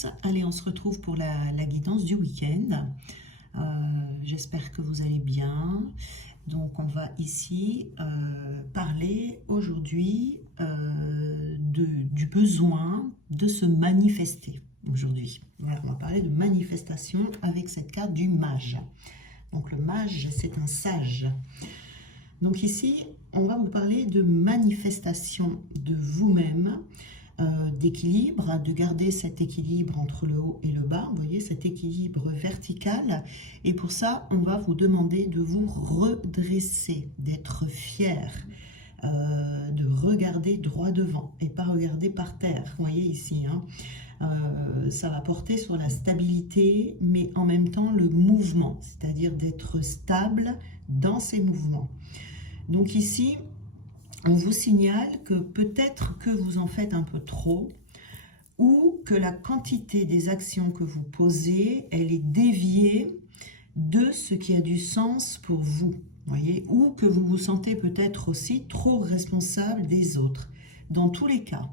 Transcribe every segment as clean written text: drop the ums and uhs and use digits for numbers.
tous. Allez, on se retrouve pour la guidance du week-end. J'espère que vous allez bien. Donc, on va ici parler aujourd'hui du besoin de se manifester aujourd'hui. Voilà, on va parler de manifestation avec cette carte du mage. Donc, le mage, c'est un sage. Donc ici, on va vous parler de manifestation de vous-même, d'équilibre, de garder cet équilibre entre le haut et le bas, vous voyez, cet équilibre vertical. Et pour ça, on va vous demander de vous redresser, d'être fier, de regarder droit devant et pas regarder par terre, vous voyez ici, hein. Ça va porter sur la stabilité, mais en même temps le mouvement, c'est-à-dire d'être stable dans ces mouvements. Donc ici, on vous signale que peut-être que vous en faites un peu trop ou que la quantité des actions que vous posez, elle est déviée de ce qui a du sens pour vous, voyez, ou que vous vous sentez peut-être aussi trop responsable des autres. Dans tous les cas,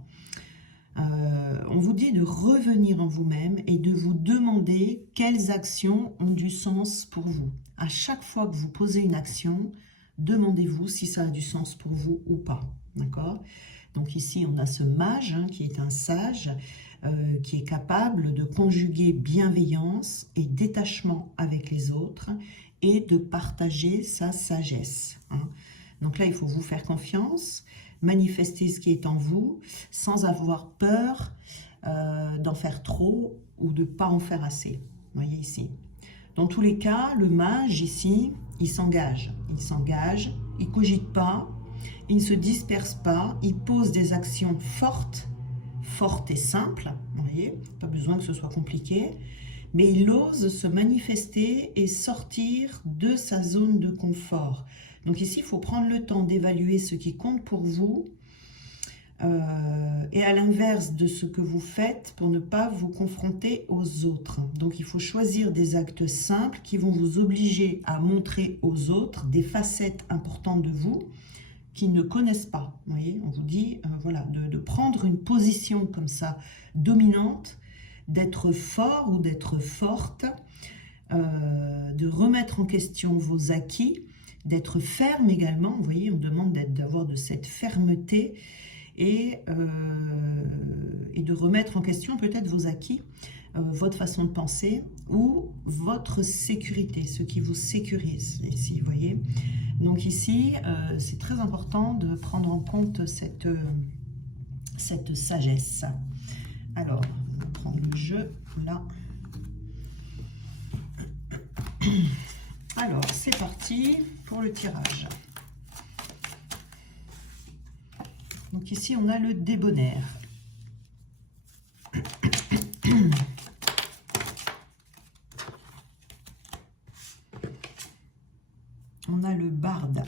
on vous dit de revenir en vous-même et de vous demander quelles actions ont du sens pour vous. À chaque fois que vous posez une action, demandez-vous si ça a du sens pour vous ou pas, d'accord? Donc ici, on a ce mage hein, qui est un sage, qui est capable de conjuguer bienveillance et détachement avec les autres et de partager sa sagesse, hein. Donc là, il faut vous faire confiance, manifester ce qui est en vous sans avoir peur d'en faire trop ou de ne pas en faire assez, vous voyez ici. Dans tous les cas, le mage ici, il s'engage, il ne cogite pas, il ne se disperse pas, il pose des actions fortes et simples, vous voyez, pas besoin que ce soit compliqué, mais il ose se manifester et sortir de sa zone de confort. Donc ici, il faut prendre le temps d'évaluer ce qui compte pour vous, et à l'inverse de ce que vous faites pour ne pas vous confronter aux autres. Donc il faut choisir des actes simples qui vont vous obliger à montrer aux autres des facettes importantes de vous qu'ils ne connaissent pas. Vous voyez, on vous dit voilà, de prendre une position comme ça, dominante, d'être fort ou d'être forte, de remettre en question vos acquis, d'être ferme également. Vous voyez, on demande d'avoir de cette fermeté, et de remettre en question peut-être vos acquis, votre façon de penser ou votre sécurité, ce qui vous sécurise ici, vous voyez. Donc ici, c'est très important de prendre en compte cette sagesse. Alors, on va prendre le jeu là. Alors, c'est parti pour le tirage. Donc ici, on a le débonnaire. On a le barde.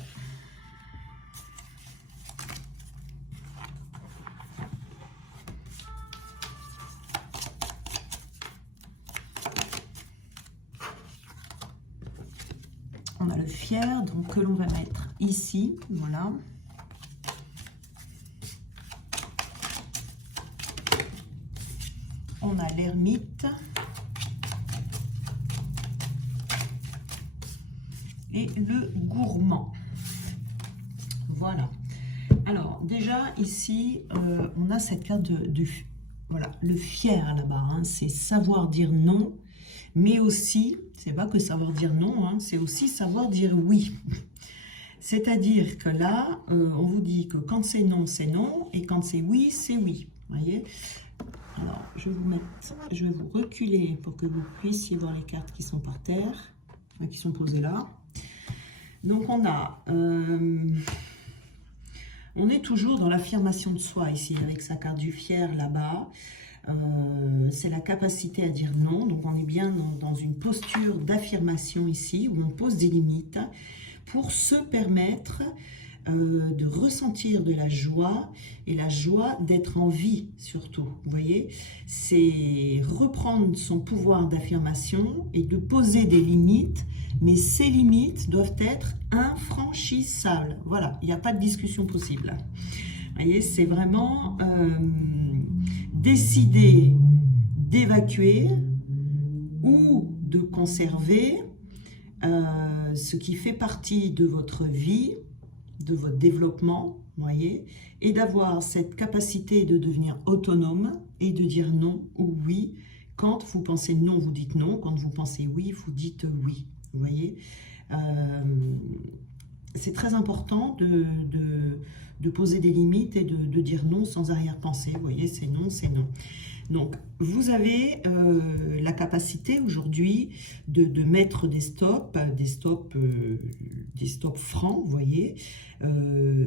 On a le fier, donc que l'on va mettre ici, voilà. On a l'ermite et le gourmand. Voilà. Alors déjà ici, on a cette carte voilà, le fier là-bas, hein, c'est savoir dire non, mais aussi, c'est pas que savoir dire non, hein, c'est aussi savoir dire oui. C'est-à-dire que là, on vous dit que quand c'est non, et quand c'est oui, c'est oui. Vous voyez? Alors, je vais vous reculer pour que vous puissiez voir les cartes qui sont par terre, qui sont posées là. Donc, on est toujours dans l'affirmation de soi ici, avec sa carte du fier là-bas. C'est la capacité à dire non. Donc, on est bien dans une posture d'affirmation ici, où on pose des limites pour se permettre de ressentir de la joie, et la joie d'être en vie surtout, vous voyez, c'est reprendre son pouvoir d'affirmation et de poser des limites, mais ces limites doivent être infranchissables, voilà, il n'y a pas de discussion possible, vous voyez, c'est vraiment décider d'évacuer ou de conserver ce qui fait partie de votre vie, de votre développement, voyez, et d'avoir cette capacité de devenir autonome et de dire non ou oui. Quand vous pensez non, vous dites non. Quand vous pensez oui, vous dites oui. Vous voyez, c'est très important de poser des limites et de dire non sans arrière-pensée. Vous voyez, c'est non, c'est non. Donc, vous avez la capacité aujourd'hui de mettre des stops francs, vous voyez,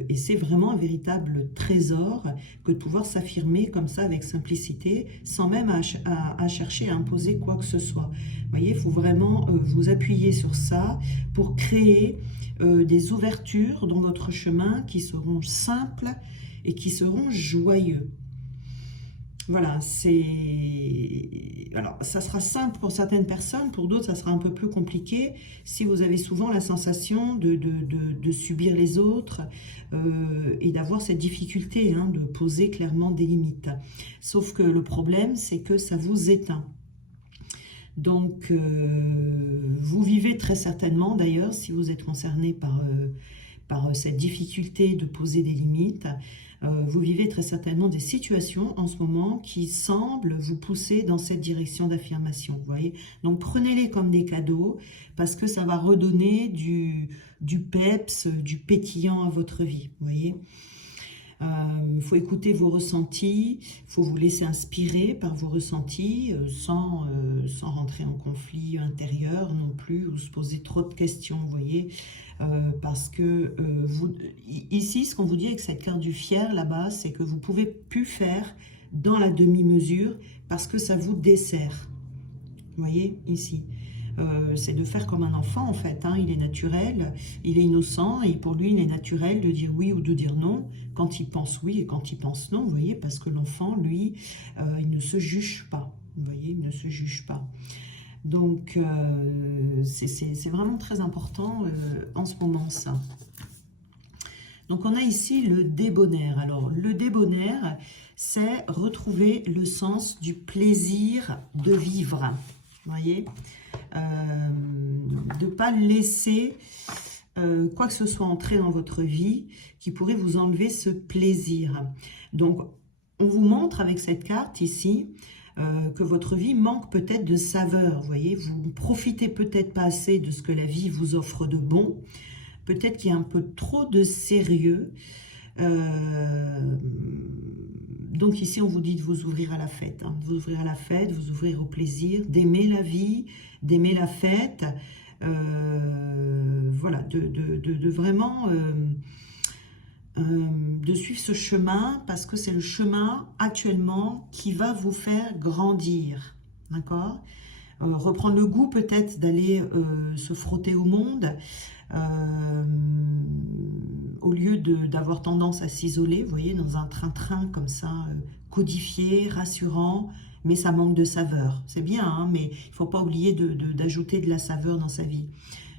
et c'est vraiment un véritable trésor que de pouvoir s'affirmer comme ça avec simplicité, sans même à chercher à imposer quoi que ce soit. Vous voyez, il faut vraiment vous appuyer sur ça pour créer des ouvertures dans votre chemin qui seront simples et qui seront joyeux. Voilà, alors ça sera simple pour certaines personnes, pour d'autres ça sera un peu plus compliqué si vous avez souvent la sensation de subir les autres et d'avoir cette difficulté de poser clairement des limites. Sauf que le problème, c'est que ça vous éteint. Donc, vous vivez très certainement, d'ailleurs, si vous êtes concerné par cette difficulté de poser des limites, vous vivez très certainement des situations en ce moment qui semblent vous pousser dans cette direction d'affirmation, vous voyez. Donc prenez-les comme des cadeaux parce que ça va redonner du peps, du pétillant à votre vie, vous voyez. Il faut écouter vos ressentis, il faut vous laisser inspirer par vos ressentis sans rentrer en conflit intérieur non plus ou se poser trop de questions, vous voyez, parce que ici, ce qu'on vous dit avec cette carte du fier là-bas, c'est que vous ne pouvez plus faire dans la demi-mesure parce que ça vous dessert, vous voyez, ici. C'est de faire comme un enfant en fait, il est naturel, il est innocent et pour lui il est naturel de dire oui ou de dire non quand il pense oui et quand il pense non, vous voyez, parce que l'enfant lui il ne se juge pas, vous voyez, il ne se juge pas. Donc c'est vraiment très important en ce moment ça. Donc on a ici le débonnaire. Alors le débonnaire, c'est retrouver le sens du plaisir de vivre, vous voyez, de ne pas laisser quoi que ce soit entrer dans votre vie qui pourrait vous enlever ce plaisir. Donc, on vous montre avec cette carte ici que votre vie manque peut-être de saveur. Vous voyez, vous ne profitez peut-être pas assez de ce que la vie vous offre de bon. Peut-être qu'il y a un peu trop de sérieux. Donc ici, on vous dit de vous ouvrir à la fête, de vous ouvrir à la fête, vous ouvrir au plaisir, d'aimer la vie, d'aimer la fête, voilà, de vraiment de suivre ce chemin parce que c'est le chemin actuellement qui va vous faire grandir, d'accord ? Reprendre le goût peut-être d'aller se frotter au monde au lieu d'avoir tendance à s'isoler, vous voyez, dans un train-train comme ça, codifié, rassurant, mais ça manque de saveur. C'est bien, mais il ne faut pas oublier d'ajouter de la saveur dans sa vie.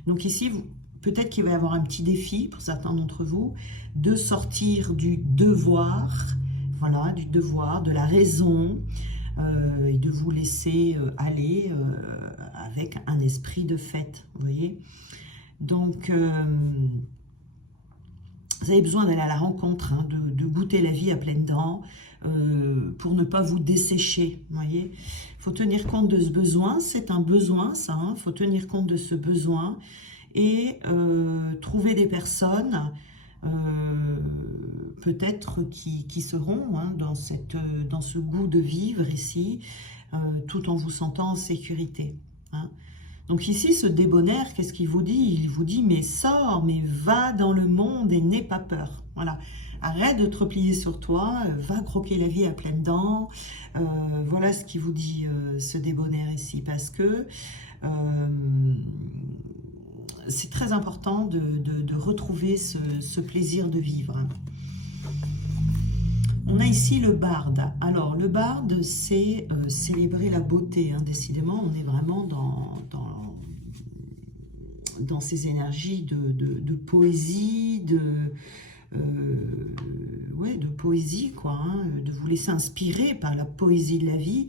Donc ici, peut-être qu'il va y avoir un petit défi pour certains d'entre vous, de sortir du devoir, voilà, du devoir, de la raison, et de vous laisser aller avec un esprit de fête, vous voyez. Donc, vous avez besoin d'aller à la rencontre, de goûter la vie à pleines dents, pour ne pas vous dessécher, vous voyez. Il faut tenir compte de ce besoin, c'est un besoin ça, il faut tenir compte de ce besoin et trouver des personnes peut-être qui seront dans ce goût de vivre ici, tout en vous sentant en sécurité. Donc ici, ce débonnaire, qu'est-ce qu'il vous dit? Il vous dit, mais sors, mais va dans le monde et n'aie pas peur. Voilà, arrête de te replier sur toi, va croquer la vie à pleines dents. Voilà ce qu'il vous dit, ce débonnaire ici, parce que c'est très important de retrouver ce plaisir de vivre. On a ici le barde. Alors, le barde, c'est célébrer la beauté. Décidément, on est vraiment dans ces énergies de poésie, de poésie, quoi. De vous laisser inspirer par la poésie de la vie.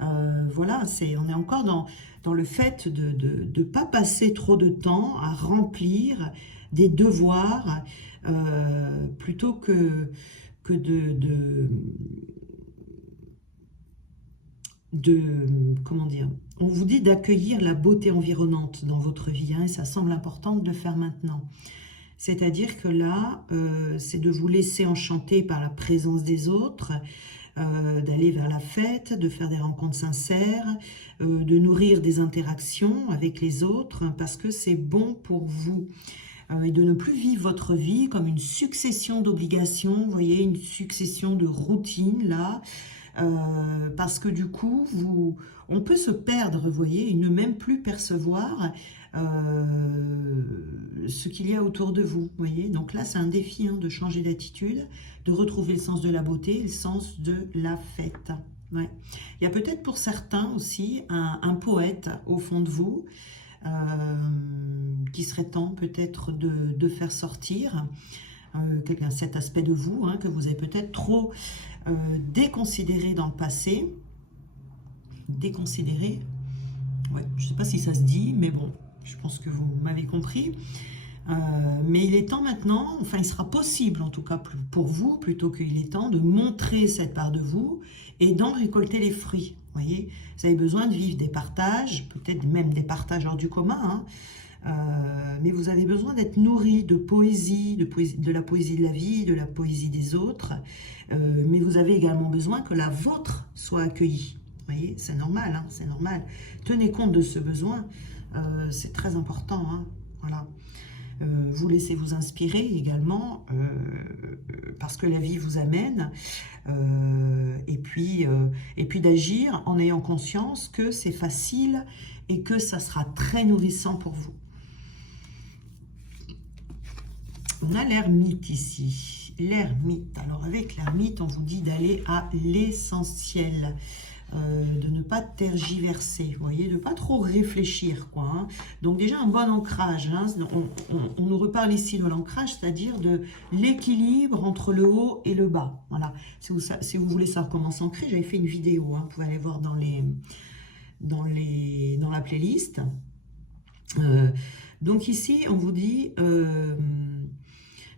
Voilà, on est encore dans le fait de ne pas passer trop de temps à remplir des devoirs plutôt que comment dire, on vous dit d'accueillir la beauté environnante dans votre vie, hein, et ça semble important de le faire maintenant. C'est-à-dire que là, c'est de vous laisser enchanter par la présence des autres, d'aller vers la fête, de faire des rencontres sincères, de nourrir des interactions avec les autres, parce que c'est bon pour vous. Et de ne plus vivre votre vie comme une succession d'obligations, vous voyez, une succession de routines, là, parce que du coup, on peut se perdre, vous voyez, et ne même plus percevoir ce qu'il y a autour de vous, voyez. Donc là, c'est un défi, hein, de changer d'attitude, de retrouver le sens de la beauté, le sens de la fête. Ouais. Il y a peut-être pour certains aussi un poète au fond de vous, qui serait temps peut-être de faire sortir cet aspect de vous, hein, que vous avez peut-être trop déconsidéré dans le passé. Déconsidéré, ouais, je ne sais pas si ça se dit, mais bon, je pense que vous m'avez compris. Mais il est temps maintenant, enfin il sera possible en tout cas pour vous, plutôt qu'il est temps de montrer cette part de vous et d'en récolter les fruits. Vous voyez, vous avez besoin de vivre des partages, peut-être même des partages hors du commun, hein, mais vous avez besoin d'être nourri de poésie, de la poésie de la vie, de la poésie des autres, mais vous avez également besoin que la vôtre soit accueillie. Vous voyez, c'est normal, hein, c'est normal. Tenez compte de ce besoin, c'est très important, hein, voilà. Vous laissez vous inspirer également, parce que la vie vous amène, et puis d'agir en ayant conscience que c'est facile et que ça sera très nourrissant pour vous. On a l'ermite ici, l'ermite. Alors avec l'ermite, on vous dit d'aller à l'essentiel. De ne pas tergiverser, vous voyez, de ne pas trop réfléchir, quoi, hein. Donc déjà un bon ancrage, hein. On nous reparle ici de l'ancrage, c'est-à-dire de l'équilibre entre le haut et le bas. Voilà. Si vous voulez savoir comment s'ancrer, j'avais fait une vidéo, hein, vous pouvez aller voir dans la playlist. Donc ici, on vous dit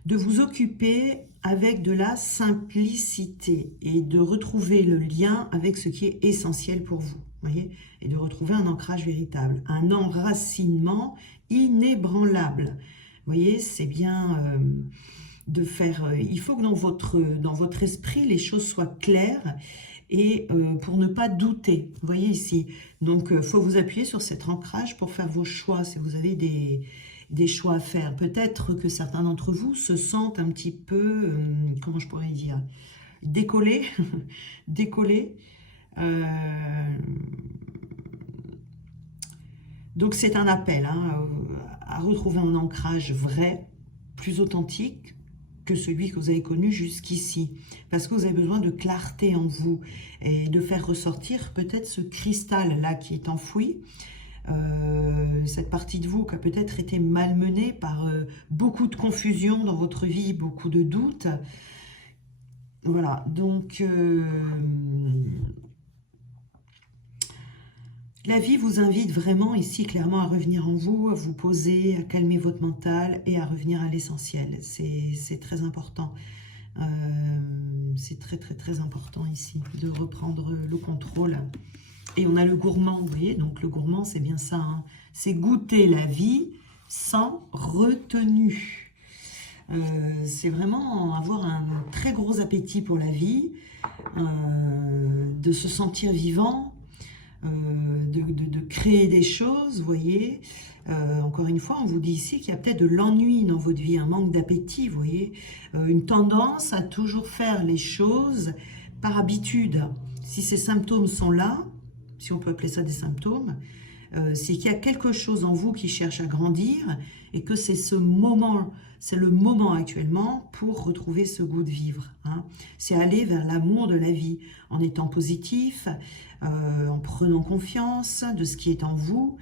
de vous occuper avec de la simplicité et de retrouver le lien avec ce qui est essentiel pour vous, voyez, et de retrouver un ancrage véritable, un enracinement inébranlable. Vous voyez, c'est bien de faire... il faut que dans votre esprit, les choses soient claires et pour ne pas douter. Vous voyez ici, donc il faut vous appuyer sur cet ancrage pour faire vos choix, si vous avez des choix à faire. Peut-être que certains d'entre vous se sentent un petit peu, comment je pourrais dire, décollés, décollés. Donc c'est un appel, hein, à retrouver un ancrage vrai, plus authentique que celui que vous avez connu jusqu'ici. Parce que vous avez besoin de clarté en vous et de faire ressortir peut-être ce cristal-là qui est enfoui. Cette partie de vous qui a peut-être été malmenée par beaucoup de confusion dans votre vie, beaucoup de doutes. Voilà, donc la vie vous invite vraiment ici clairement à revenir en vous, à vous poser, à calmer votre mental et à revenir à l'essentiel. C'est très important. C'est très très très important ici de reprendre le contrôle. Et on a le gourmand, vous voyez, donc le gourmand c'est bien ça, hein. C'est goûter la vie sans retenue. C'est vraiment avoir un très gros appétit pour la vie, de se sentir vivant, de créer des choses, vous voyez. Encore une fois, on vous dit ici qu'il y a peut-être de l'ennui dans votre vie, un manque d'appétit, vous voyez. Une tendance à toujours faire les choses par habitude. Si ces symptômes sont là, si on peut appeler ça des symptômes, c'est qu'il y a quelque chose en vous qui cherche à grandir et que c'est le moment actuellement pour retrouver ce goût de vivre, hein. C'est aller vers l'amour de la vie en étant positif, en prenant confiance de ce qui est en vous,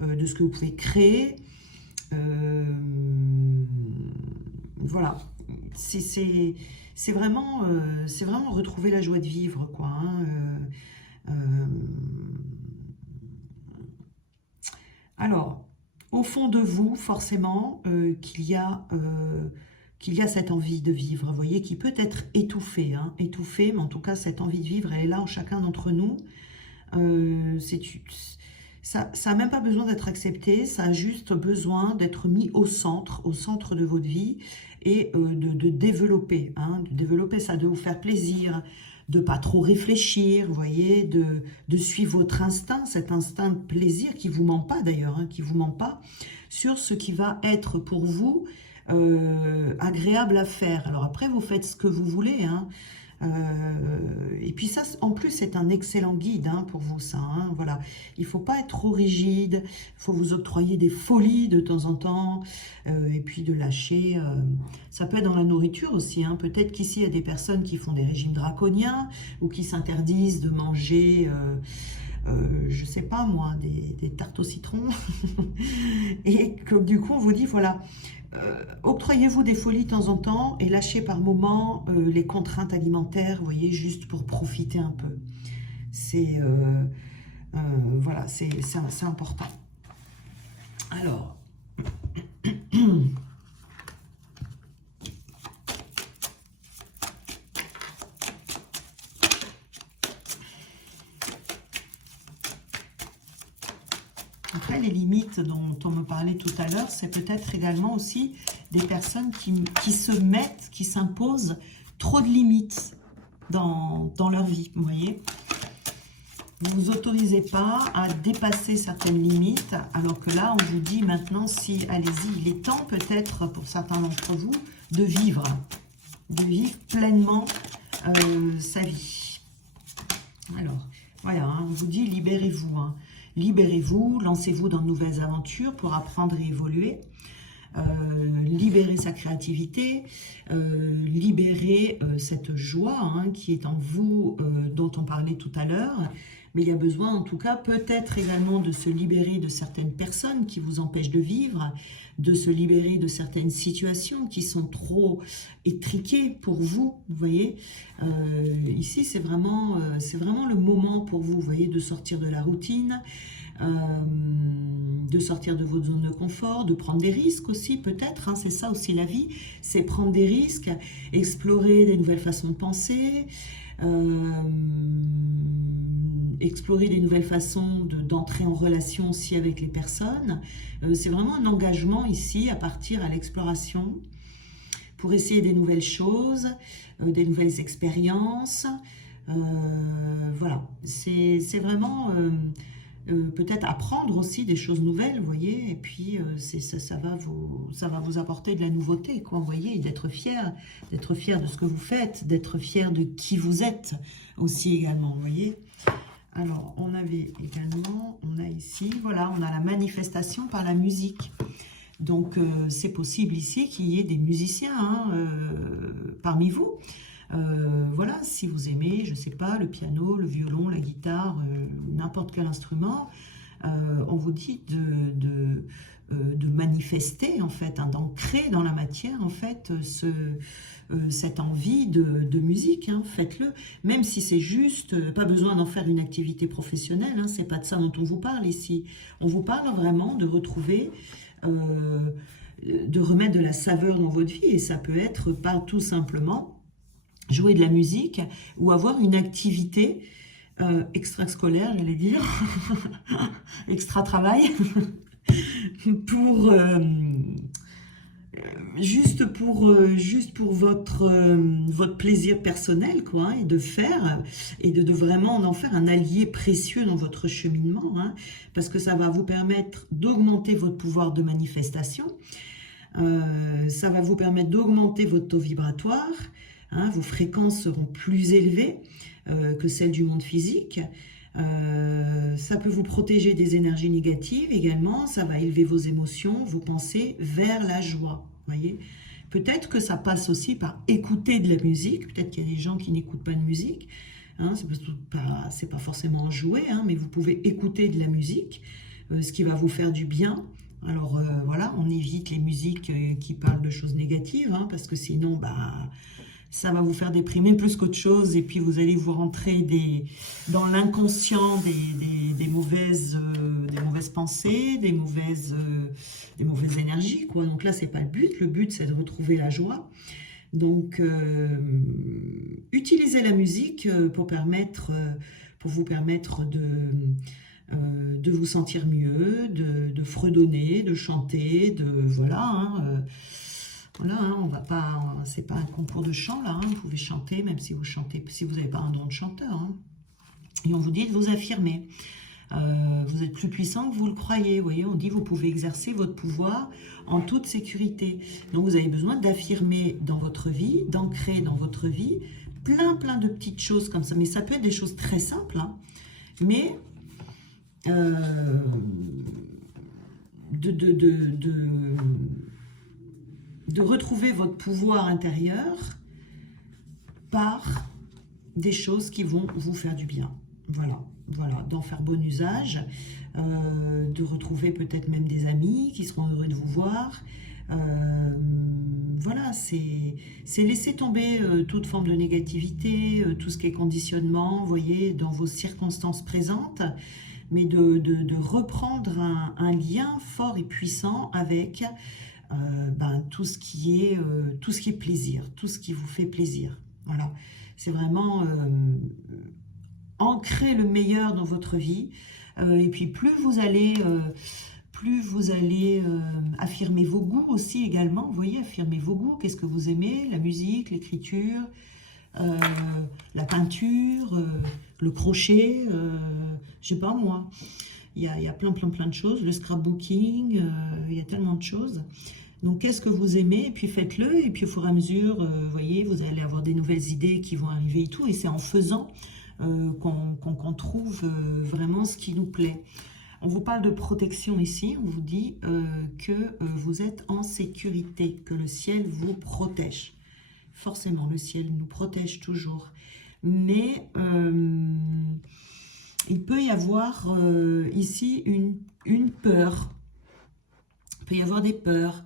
de ce que vous pouvez créer. Voilà, c'est vraiment retrouver la joie de vivre, quoi, hein. Euh, alors, au fond de vous, forcément, qu'il y a cette envie de vivre, vous voyez, qui peut être étouffée, hein, étouffée, mais en tout cas, cette envie de vivre, elle est là en chacun d'entre nous. Euh, c'est- ça n'a même pas besoin d'être accepté, ça a juste besoin d'être mis au centre de votre vie, et de développer, hein, de développer ça, de vous faire plaisir, de pas trop réfléchir, vous voyez, de suivre votre instinct, cet instinct de plaisir qui vous ment pas d'ailleurs, hein, qui vous ment pas, sur ce qui va être pour vous agréable à faire. Alors après, vous faites ce que vous voulez, hein. Et puis ça, en plus, c'est un excellent guide, hein, pour vous, ça, hein, voilà. Il ne faut pas être trop rigide, il faut vous octroyer des folies de temps en temps, et puis de lâcher. Ça peut être dans la nourriture aussi, hein. Peut-être qu'ici, il y a des personnes qui font des régimes draconiens ou qui s'interdisent de manger, je ne sais pas moi, des tartes au citron. Et que du coup, on vous dit, voilà, octroyez-vous des folies de temps en temps et lâchez par moments les contraintes alimentaires, vous voyez, juste pour profiter un peu. C'est voilà, c'est important. Alors, après, les limites dont on me parlait tout à l'heure, c'est peut-être également aussi des personnes qui se mettent, qui s'imposent trop de limites dans leur vie, vous voyez. Vous ne vous autorisez pas à dépasser certaines limites, alors que là, on vous dit maintenant, si, allez-y, il est temps peut-être pour certains d'entre vous de vivre pleinement sa vie. Alors, voilà, hein, on vous dit libérez-vous, hein. Libérez-vous, lancez-vous dans de nouvelles aventures pour apprendre et évoluer. Libérer sa créativité, libérer cette joie, hein, qui est en vous, dont on parlait tout à l'heure. Mais il y a besoin, en tout cas, peut-être également de se libérer de certaines personnes qui vous empêchent de vivre, de se libérer de certaines situations qui sont trop étriquées pour vous, vous voyez. Ici, c'est vraiment le moment pour vous, vous voyez, de sortir de la routine, de sortir de votre zone de confort, de prendre des risques aussi, peut-être, hein, c'est ça aussi la vie, c'est prendre des risques, explorer des nouvelles façons de penser, explorer des nouvelles façons d'entrer en relation aussi avec les personnes. C'est vraiment un engagement ici à partir à l'exploration pour essayer des nouvelles choses, des nouvelles expériences. Voilà, c'est vraiment peut-être apprendre aussi des choses nouvelles, vous voyez, et puis ça va vous apporter de la nouveauté, quoi, vous voyez, d'être fier de ce que vous faites, d'être fier de qui vous êtes aussi également, vous voyez. Alors, on a ici, voilà, on a la manifestation par la musique. Donc, c'est possible ici qu'il y ait des musiciens, hein, parmi vous. Voilà, si vous aimez, je ne sais pas, le piano, le violon, la guitare, n'importe quel instrument, on vous dit de manifester, en fait, hein, d'ancrer dans la matière, en fait, cette envie de musique, hein, faites-le, même si c'est juste, pas besoin d'en faire une activité professionnelle, hein, c'est pas de ça dont on vous parle ici. On vous parle vraiment de retrouver, de remettre de la saveur dans votre vie, et ça peut être pas tout simplement jouer de la musique ou avoir une activité extrascolaire, j'allais dire, extra-travail, pour juste pour votre plaisir personnel, quoi, hein, et de faire, et de vraiment en faire un allié précieux dans votre cheminement, hein, parce que ça va vous permettre d'augmenter votre pouvoir de manifestation, ça va vous permettre d'augmenter votre taux vibratoire, hein, vos fréquences seront plus élevées que celles du monde physique. Ça peut vous protéger des énergies négatives également, ça va élever vos émotions, vos pensées vers la joie, voyez. Peut-être que ça passe aussi par écouter de la musique, peut-être qu'il y a des gens qui n'écoutent pas de musique, hein, c'est pas forcément jouer, hein, mais vous pouvez écouter de la musique, ce qui va vous faire du bien. Alors voilà, on évite les musiques qui parlent de choses négatives, hein, parce que sinon, bah, ça va vous faire déprimer plus qu'autre chose, et puis vous allez vous rentrer dans l'inconscient des mauvaises pensées, des mauvaises énergies, quoi. Donc là, c'est pas le but c'est de retrouver la joie. Donc, utilisez la musique pour vous permettre de vous sentir mieux, de fredonner, de chanter, voilà, hein, voilà, hein, on va pas, c'est pas un concours de chant là, hein, vous pouvez chanter même si vous chantez, si vous n'avez pas un don de chanteur, hein. Et on vous dit de vous affirmer. Vous êtes plus puissant que vous le croyez, vous voyez, on dit vous pouvez exercer votre pouvoir en toute sécurité. Donc vous avez besoin d'affirmer dans votre vie, d'ancrer dans votre vie plein de petites choses comme ça. Mais ça peut être des choses très simples, hein, mais de retrouver votre pouvoir intérieur par des choses qui vont vous faire du bien. Voilà, d'en faire bon usage, de retrouver peut-être même des amis qui seront heureux de vous voir. Voilà, c'est laisser tomber toute forme de négativité, tout ce qui est conditionnement, vous voyez, dans vos circonstances présentes, mais de reprendre un lien fort et puissant avec tout ce qui est plaisir, tout ce qui vous fait plaisir. Voilà, c'est vraiment ancrer le meilleur dans votre vie, et puis plus vous allez affirmer vos goûts aussi également, vous voyez, affirmer vos goûts, qu'est-ce que vous aimez, la musique, l'écriture, la peinture, le crochet, je sais pas moi, il y a plein de choses, le scrapbooking, il y a tellement de choses. Donc qu'est-ce que vous aimez, et puis faites-le, et puis au fur et à mesure, vous voyez, vous allez avoir des nouvelles idées qui vont arriver et tout, et c'est en faisant qu'on trouve vraiment ce qui nous plaît. On vous parle de protection ici, on vous dit que vous êtes en sécurité, que le ciel vous protège. Forcément, le ciel nous protège toujours. Mais il peut y avoir ici une peur. Il peut y avoir des peurs.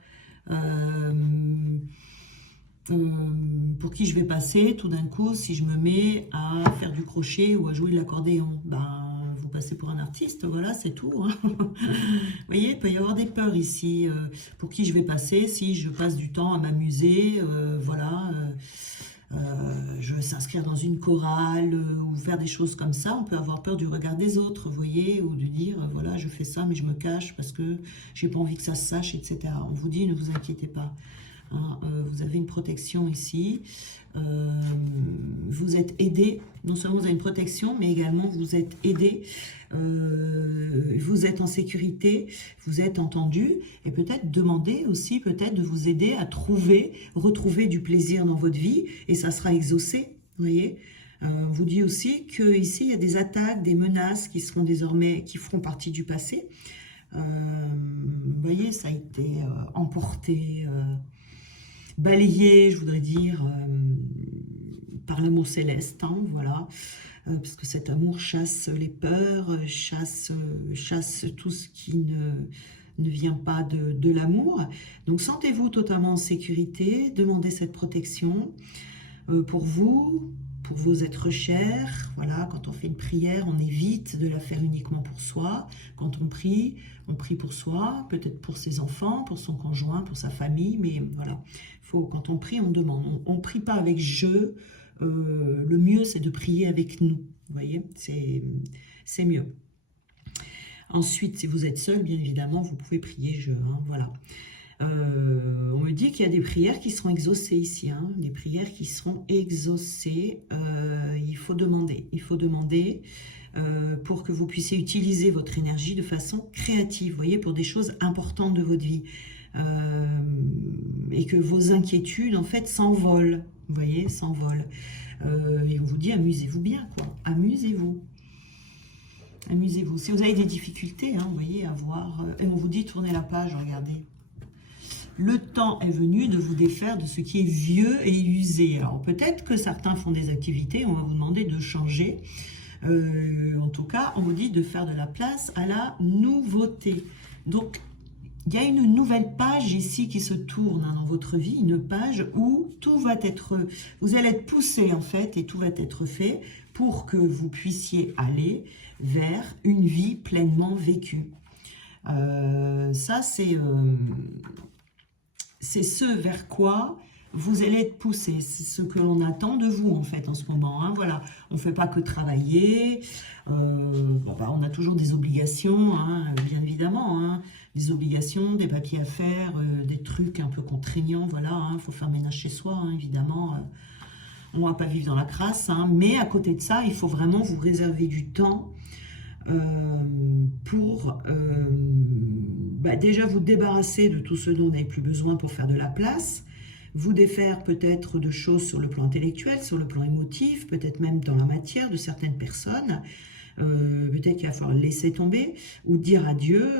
Pour qui je vais passer tout d'un coup si je me mets à faire du crochet ou à jouer de l'accordéon, vous passez pour un artiste, voilà, c'est tout, hein. Vous voyez, il peut y avoir des peurs ici, pour qui je vais passer si je passe du temps à m'amuser, voilà, je veux s'inscrire dans une chorale ou faire des choses comme ça. On peut avoir peur du regard des autres, vous voyez, ou de dire, voilà, je fais ça mais je me cache parce que j'ai pas envie que ça se sache, etc. On vous dit, ne vous inquiétez pas. Hein, vous avez une protection ici, vous êtes aidé, non seulement vous avez une protection, mais également vous êtes aidé, vous êtes en sécurité, vous êtes entendu, et peut-être demander aussi peut-être de vous aider à retrouver du plaisir dans votre vie, et ça sera exaucé, vous voyez. On vous dit aussi qu'ici il y a des attaques, des menaces qui feront partie du passé. Vous voyez, ça a été emporté, balayé, je voudrais dire, par l'amour céleste, hein, voilà, parce que cet amour chasse les peurs, chasse tout ce qui ne vient pas de l'amour. Donc sentez-vous totalement en sécurité, demandez cette protection pour vous, pour vos êtres chers. Voilà, quand on fait une prière, on évite de la faire uniquement pour soi. Quand on prie pour soi, peut-être pour ses enfants, pour son conjoint, pour sa famille, mais voilà, quand on prie, on demande. On ne prie pas avec je. Le mieux, c'est de prier avec nous. Vous voyez, c'est mieux. Ensuite, si vous êtes seul, bien évidemment, vous pouvez prier je. Hein, voilà. On me dit qu'il y a des prières qui seront exaucées ici, hein, des prières qui seront exaucées. Il faut demander pour que vous puissiez utiliser votre énergie de façon créative, vous voyez, pour des choses importantes de votre vie, et que vos inquiétudes en fait s'envolent, vous voyez, s'envolent. Et on vous dit amusez-vous bien, quoi, amusez-vous. Amusez-vous. Si vous avez des difficultés, hein, vous voyez, à voir, et on vous dit tournez la page, regardez. Le temps est venu de vous défaire de ce qui est vieux et usé. Alors peut-être que certains font des activités, on va vous demander de changer. En tout cas, on vous dit de faire de la place à la nouveauté. Donc, il y a une nouvelle page ici qui se tourne dans votre vie, une page où tout va être, vous allez être poussé en fait, et tout va être fait pour que vous puissiez aller vers une vie pleinement vécue. Ça, c'est ce vers quoi vous allez être poussé. C'est ce que l'on attend de vous, en fait, en ce moment. Hein, voilà. On ne fait pas que travailler. On a toujours des obligations, hein, bien évidemment. Hein, des obligations, des papiers à faire, des trucs un peu contraignants. Voilà, il faut faire ménage chez soi, hein, évidemment. On ne va pas vivre dans la crasse. Hein, mais à côté de ça, il faut vraiment vous réserver du temps pour déjà vous débarrasser de tout ce dont vous n'avez plus besoin pour faire de la place, vous défaire peut-être de choses sur le plan intellectuel, sur le plan émotif, peut-être même dans la matière de certaines personnes, peut-être qu'il va falloir laisser tomber ou dire adieu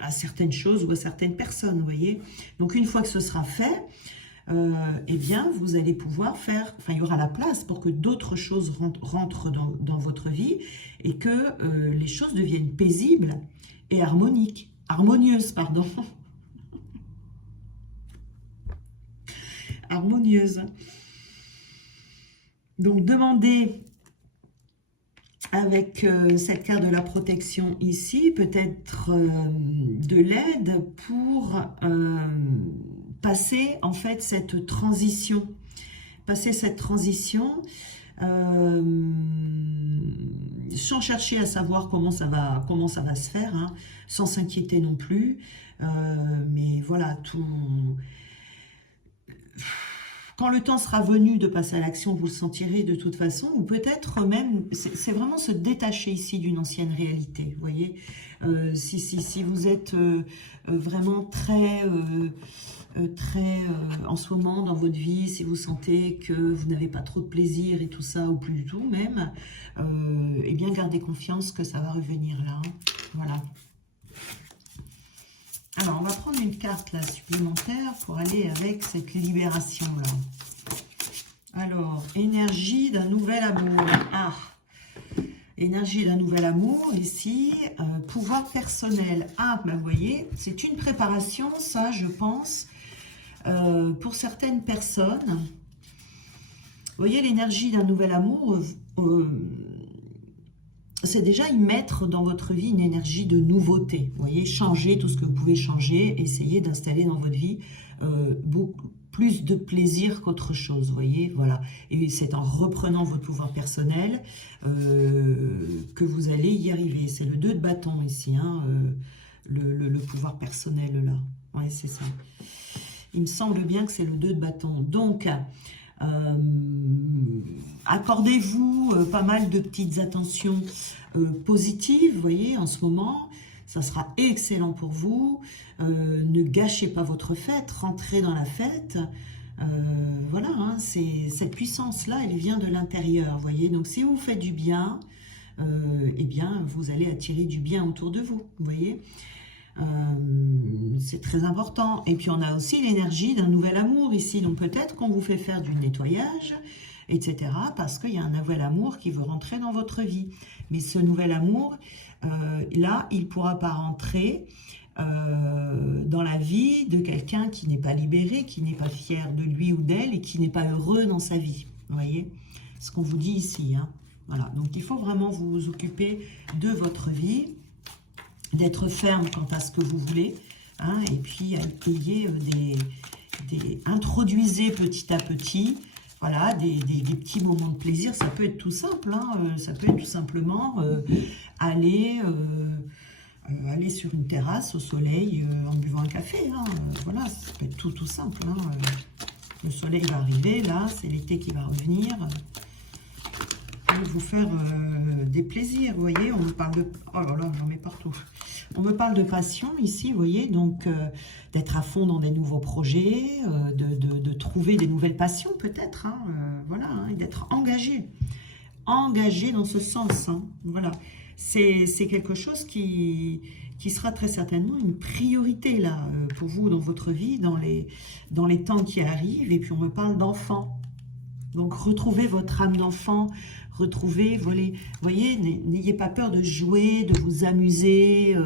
à certaines choses ou à certaines personnes, vous voyez. Donc une fois que ce sera fait, eh bien, vous allez pouvoir faire, il y aura la place pour que d'autres choses rentrent dans votre vie et que les choses deviennent paisibles et harmonieuses, pardon. Harmonieuses. Donc, demandez avec cette carte de la protection ici, peut-être de l'aide pour passer en fait cette transition. Passer cette transition sans chercher à savoir comment ça va se faire, hein, sans s'inquiéter non plus. Mais voilà, tout... Quand le temps sera venu de passer à l'action, vous le sentirez de toute façon, ou peut-être même, c'est vraiment se détacher ici d'une ancienne réalité, vous voyez. Si vous êtes vraiment très en ce moment dans votre vie, si vous sentez que vous n'avez pas trop de plaisir et tout ça, ou plus du tout même, eh bien gardez confiance que ça va revenir là, hein. Voilà. Alors, on va prendre une carte là, supplémentaire pour aller avec cette libération-là. Alors, énergie d'un nouvel amour. Ah, énergie d'un nouvel amour, ici, pouvoir personnel. Ah, ben vous voyez, c'est une préparation, ça, je pense, pour certaines personnes. Vous voyez, l'énergie d'un nouvel amour... c'est déjà y mettre dans votre vie une énergie de nouveauté. Vous voyez, changer tout ce que vous pouvez changer, essayer d'installer dans votre vie beaucoup plus de plaisir qu'autre chose, vous voyez, voilà. Et c'est en reprenant votre pouvoir personnel que vous allez y arriver. C'est le 2 de bâton ici, hein, le pouvoir personnel là. Oui, c'est ça. Il me semble bien que c'est le 2 de bâton. Donc... accordez-vous pas mal de petites attentions positives, vous voyez, en ce moment, ça sera excellent pour vous. Ne gâchez pas votre fête, rentrez dans la fête. Voilà, hein, cette puissance-là, elle vient de l'intérieur, vous voyez. Donc, si vous faites du bien, eh bien, vous allez attirer du bien autour de vous, vous voyez. C'est très important. Et puis on a aussi l'énergie d'un nouvel amour ici, donc peut-être qu'on vous fait faire du nettoyage, etc., parce qu'il y a un nouvel amour qui veut rentrer dans votre vie. Mais ce nouvel amour, là, il ne pourra pas rentrer dans la vie de quelqu'un qui n'est pas libéré, qui n'est pas fier de lui ou d'elle et qui n'est pas heureux dans sa vie. Vous voyez ce qu'on vous dit ici, hein. Voilà, donc il faut vraiment vous occuper de votre vie, d'être ferme quant à ce que vous voulez, hein, et puis introduisez petit à petit, voilà, des petits moments de plaisir. Ça peut être tout simple, hein, ça peut être tout simplement aller sur une terrasse au soleil en buvant un café, hein, voilà, ça peut être tout simple, hein, le soleil va arriver, là, c'est l'été qui va revenir, vous faire des plaisirs, vous voyez, on me parle de... Oh là là, j'en mets partout. On me parle de passion ici, vous voyez, donc d'être à fond dans des nouveaux projets, de trouver des nouvelles passions peut-être, hein, voilà, hein, et d'être engagé dans ce sens, hein, voilà. C'est quelque chose qui sera très certainement une priorité là pour vous dans votre vie, dans les temps qui arrivent. Et puis on me parle d'enfants. Donc retrouvez votre âme d'enfant, retrouvez, voyez, n'ayez pas peur de jouer, de vous amuser,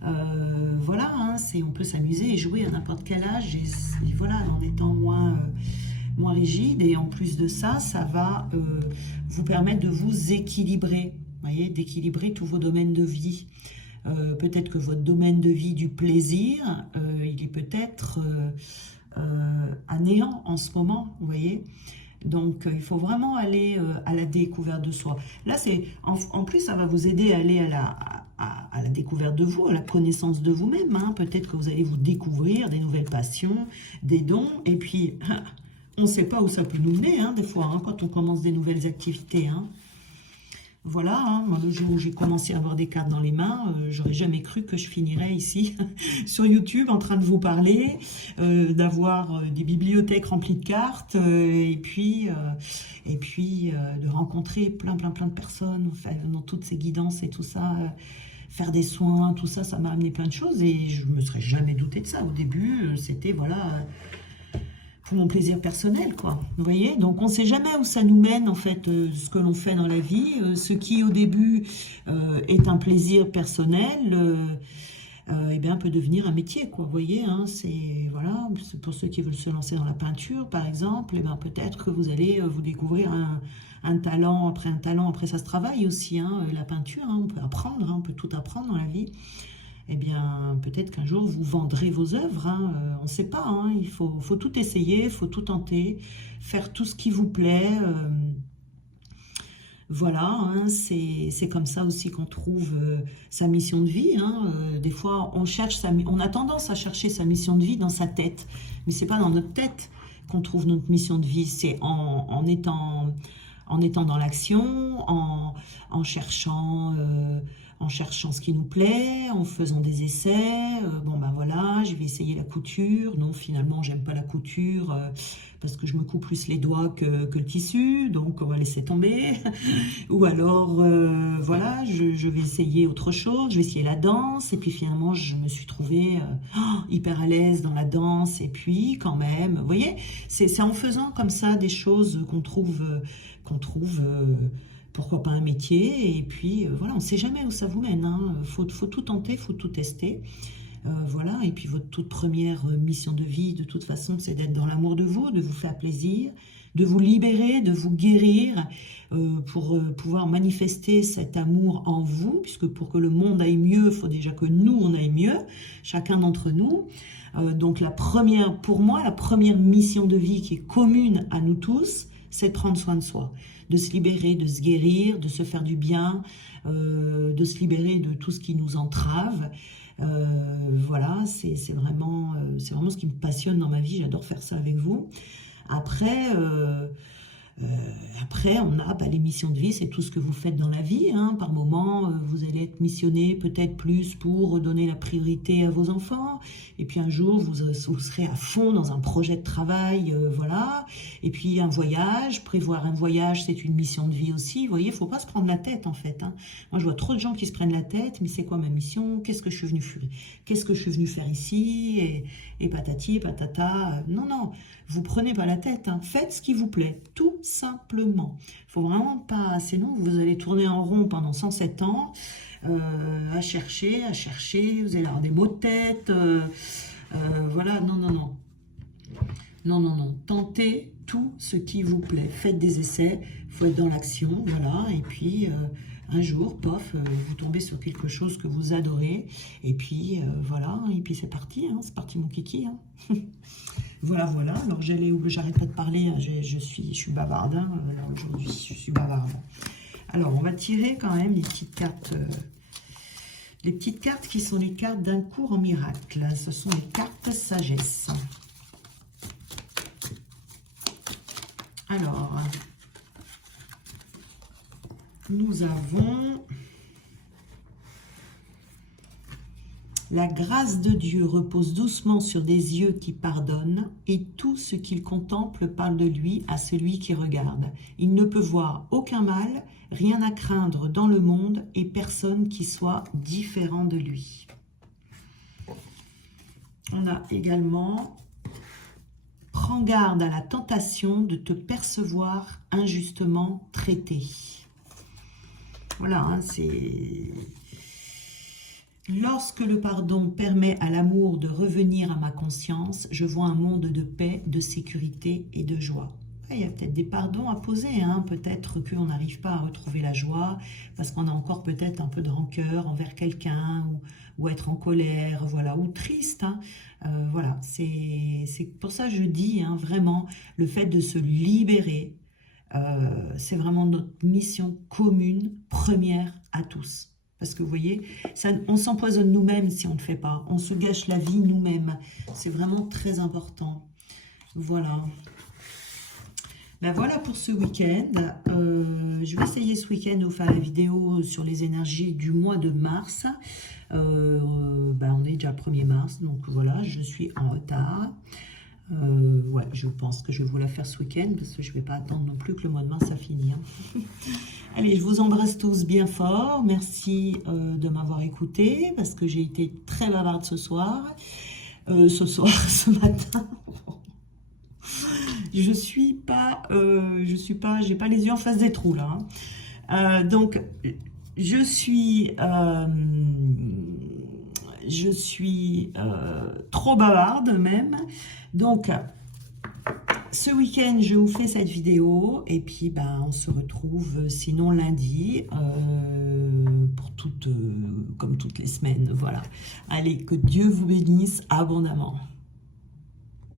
Voilà, hein, on peut s'amuser et jouer à n'importe quel âge, et voilà, en étant moins rigide, et en plus de ça, ça va vous permettre de vous équilibrer, voyez, d'équilibrer tous vos domaines de vie. Peut-être que votre domaine de vie du plaisir, il est peut-être à néant en ce moment, vous voyez. Donc, il faut vraiment aller à la découverte de soi. Là, en plus, ça va vous aider à aller à la découverte de vous, à la connaissance de vous-même, hein. Peut-être que vous allez vous découvrir des nouvelles passions, des dons, et puis, on ne sait pas où ça peut nous mener, hein, des fois, hein, quand on commence des nouvelles activités, hein. Voilà, hein, moi, le jour où j'ai commencé à avoir des cartes dans les mains, j'aurais jamais cru que je finirais ici sur YouTube en train de vous parler, d'avoir des bibliothèques remplies de cartes, et puis de rencontrer plein de personnes, enfin, dans toutes ces guidances et tout ça, faire des soins, tout ça, ça m'a amené plein de choses, et je me serais jamais douté de ça. Au début, c'était, voilà, pour mon plaisir personnel, quoi. Vous voyez, donc on ne sait jamais où ça nous mène, en fait, ce que l'on fait dans la vie. Ce qui, au début, est un plaisir personnel, eh bien, peut devenir un métier, quoi. Vous voyez, hein, voilà, c'est pour ceux qui veulent se lancer dans la peinture, par exemple, eh bien, peut-être que vous allez vous découvrir un talent, après ça se travaille aussi, hein, la peinture, hein, on peut apprendre, hein, on peut tout apprendre dans la vie. Eh bien, peut-être qu'un jour, vous vendrez vos œuvres, hein, on ne sait pas, hein, il faut tout essayer, il faut tout tenter, faire tout ce qui vous plaît. Voilà, hein, c'est comme ça aussi qu'on trouve sa mission de vie, hein. Des fois, on a tendance à chercher sa mission de vie dans sa tête, mais c'est pas dans notre tête qu'on trouve notre mission de vie, c'est en étant dans l'action, en cherchant ce qui nous plaît, en faisant des essais. Bon ben voilà, je vais essayer la couture. Non, finalement, j'aime pas la couture parce que je me coupe plus les doigts que le tissu, donc on va laisser tomber. Ou alors, voilà, je vais essayer autre chose, je vais essayer la danse, et puis finalement, je me suis trouvée hyper à l'aise dans la danse, et puis quand même, vous voyez, c'est en faisant comme ça des choses qu'on trouve pourquoi pas un métier, et puis voilà, on ne sait jamais où ça vous mène, hein. Faut tout tenter, faut tout tester. Voilà, et puis votre toute première mission de vie, de toute façon, c'est d'être dans l'amour de vous faire plaisir, de vous libérer, de vous guérir, pour pouvoir manifester cet amour en vous, puisque pour que le monde aille mieux, il faut déjà que nous, on aille mieux, chacun d'entre nous. Donc pour moi, la première mission de vie qui est commune à nous tous, c'est de prendre soin de soi, de se libérer, de se guérir, de se faire du bien, de se libérer de tout ce qui nous entrave. Voilà, c'est vraiment ce qui me passionne dans ma vie, j'adore faire ça avec vous. Après, on a les missions de vie, c'est tout ce que vous faites dans la vie, hein. Par moment, vous allez être missionné peut-être plus pour donner la priorité à vos enfants. Et puis un jour, vous serez à fond dans un projet de travail, voilà. Et puis un voyage, prévoir un voyage, c'est une mission de vie aussi. Vous voyez, il ne faut pas se prendre la tête, en fait, hein. Moi, je vois trop de gens qui se prennent la tête, mais c'est quoi ma mission? Qu'est-ce que je suis venu faire ici? Et patati, patata. Non, non, vous prenez pas la tête, hein. Faites ce qui vous plaît, tout simplement. Il faut vraiment pas, sinon vous allez tourner en rond pendant 107 ans, à chercher, vous allez avoir des maux de tête, voilà, non, non, non. Non, non, non. Tentez tout ce qui vous plaît. Faites des essais, il faut être dans l'action, voilà, et puis un jour, pof, vous tombez sur quelque chose que vous adorez, et puis voilà, et puis c'est parti, hein, c'est parti mon kiki, hein. Voilà, voilà, alors j'arrête pas de parler, hein, je suis bavarde, hein, alors aujourd'hui je suis bavarde. Alors on va tirer quand même les petites cartes qui sont les cartes d'un cours en miracle, ce sont les cartes sagesse. Alors, nous avons la grâce de Dieu repose doucement sur des yeux qui pardonnent, et tout ce qu'il contemple parle de lui à celui qui regarde. Il ne peut voir aucun mal, rien à craindre dans le monde, et personne qui soit différent de lui. On a également « Prends garde à la tentation de te percevoir injustement traité ». Voilà, hein, c'est... Lorsque le pardon permet à l'amour de revenir à ma conscience, je vois un monde de paix, de sécurité et de joie. Il y a peut-être des pardons à poser, hein. Peut-être qu'on n'arrive pas à retrouver la joie parce qu'on a encore peut-être un peu de rancœur envers quelqu'un ou être en colère, voilà, ou triste, hein. Voilà, c'est pour ça que je dis, hein, vraiment, le fait de se libérer, c'est vraiment notre mission commune, première à tous. Parce que vous voyez, ça, on s'empoisonne nous-mêmes si on ne le fait pas. On se gâche la vie nous-mêmes. C'est vraiment très important. Voilà. Ben voilà pour ce week-end. Je vais essayer ce week-end de vous faire la vidéo sur les énergies du mois de mars. Ben on est déjà le 1er mars, donc voilà, je suis en retard. Ouais, je pense que je vais vous la faire ce week-end parce que je ne vais pas attendre non plus que le mois de mars ça finisse. Allez, je vous embrasse tous bien fort. Merci de m'avoir écouté parce que j'ai été très bavarde ce soir. Ce matin. J'ai pas les yeux en face des trous là, hein. Donc, je suis trop bavarde même. Donc, ce week-end, je vous fais cette vidéo et puis ben, on se retrouve sinon lundi pour comme toutes les semaines. Voilà. Allez, que Dieu vous bénisse abondamment.